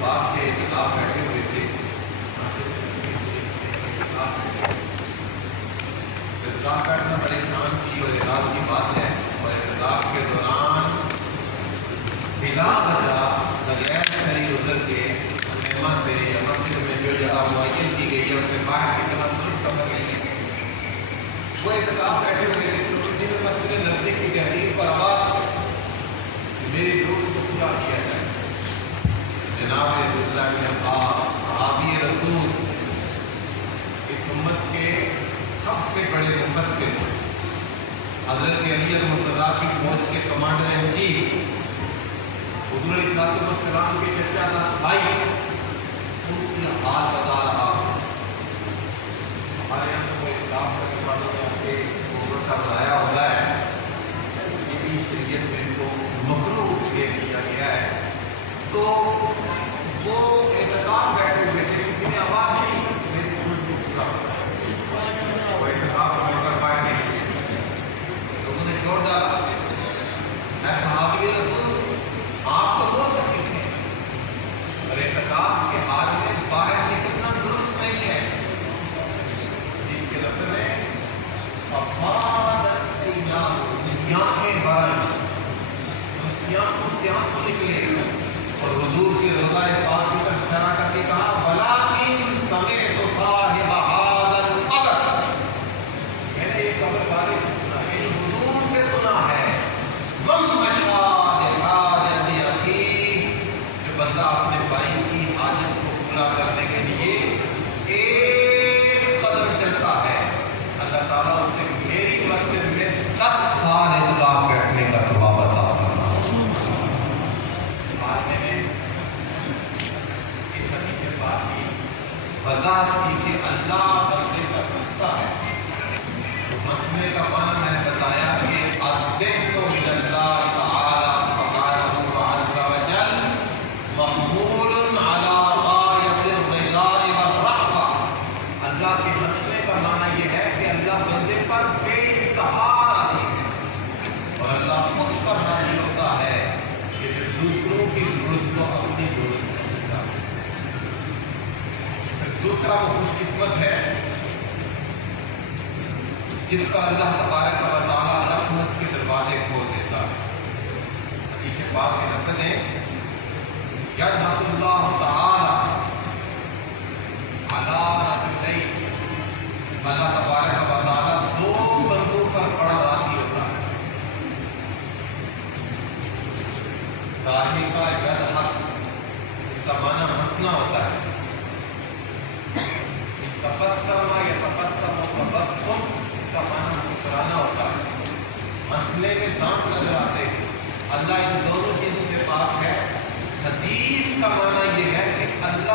بات سے اعتکاف بیٹھے ہوئے تھے. اعتکاف بیٹھنا بڑے اطمینان کی اور اعزاز کی بات ہے، اور اعتکاف کے دوران بلا وجہ بغیر شرعی عذر کے خیمہ سے یا مسجد میں جو جگہ معین کی گئی ہے اس سے باہر نکلنا درست قدر نہیں ہے. وہ اعتکاف بیٹھے ہوئے تھے تو کسی نے مسجد نبوی کی تحریر پر آواز میری ضرورت کو پورا کیا جائے. جناب عبداللہ بن عباس صحابی رسول، اس امت کے سب سے بڑے مفسر، حضرت علی المرتضیٰ کی فوج کے کمانڈر ان چیف، حضور علیہ السلام کے چچا زاد بھائی، ان کی حال بتا رہا ہوں. ہمارے یہاں تو اعتکاف کرنے والوں نے آگے اوپر کا بتایا ہوتا ہے، یہ بھی شریعت میں ان کو مکروہ دے دیا گیا ہے. تو وہ اعتکاف بیٹھے ہوئے تھے، کسی نے آواز نہیں میری ضرورت کو پورا کرا. وہ اعتکاف ہو کر باہر نکلے، لوگوں نے چھوڑ ڈالا. اے صحابی رسول، آپ تو بول سکتے تھے، اور اعتکاف کے حال میں باہر نکلنا درست نہیں ہے. جس کے لفظ میں ففاضت الناس، آنکھیں بھر آئیں، آنکھوں سے آنسو نکلے، اور حضور کے روضہ پاک کی طرف اشارہ کر کے کہا وَلَٰكِن سَمِعْتُ صَاحِبَ هَٰذَا الْقَبْرِ، میں نے یہ قبر والے سے سنا ہے، یعنی حضور سے سنا ہے. مَن مَشَىٰ لِحَاجَتِ أَخِيهِ، جو بندہ اپنے بھائی کی حاجت کو پورا کرنے کے لیے ایک قدم چلتا ہے، اللہ تعالیٰ اسے میری مسجد میں 10 سال اعتکاف بیٹھنے کا ثواب عطا فرمائے. آج میں نے اس حدیث پاک کی وضاحت کی کہ اللہ بندے کا رستہ ہے. تو مسئلے کا معنی میں نے بتایا کہ الدعوۃ من اللہ تعالی سبحانہ وعز وجل محمول علی غایۃ الرضا والرأفہ. اللہ کے مسئلے کا معنی یہ ہے کہ اللہ بندے پر بے انتہا راضی ہے، اور اللہ اس پر راضی ہوتا ہے کہ جو دوسروں کی ضرورت کو اپنی ضرورت سمجھتا ہے. دوسرا وہ خوش قسمت ہے جس کا اللہ تبارک و تعالیٰ رحمت کے دروازے کھول دیتا ہے. حدیث پاک کے لفظ ہیں یضحک اللہ تعالی علی رجلین، اللہ تبارک و تعالیٰ 2 بندوں پر بڑا راضی ہوتا ہے. ضاحکہ یضحک، اس کا معنی ہنسنا ہوتا ہے. تبسم یتبسم تبسم، اس کا معنی مسکرانا ہوتا ہے. ہنسنے میں دانت نظر آتے ہیں. اللہ ان دونوں چیزوں سے پاک ہے. حدیث کا معنی یہ ہے کہ اللہ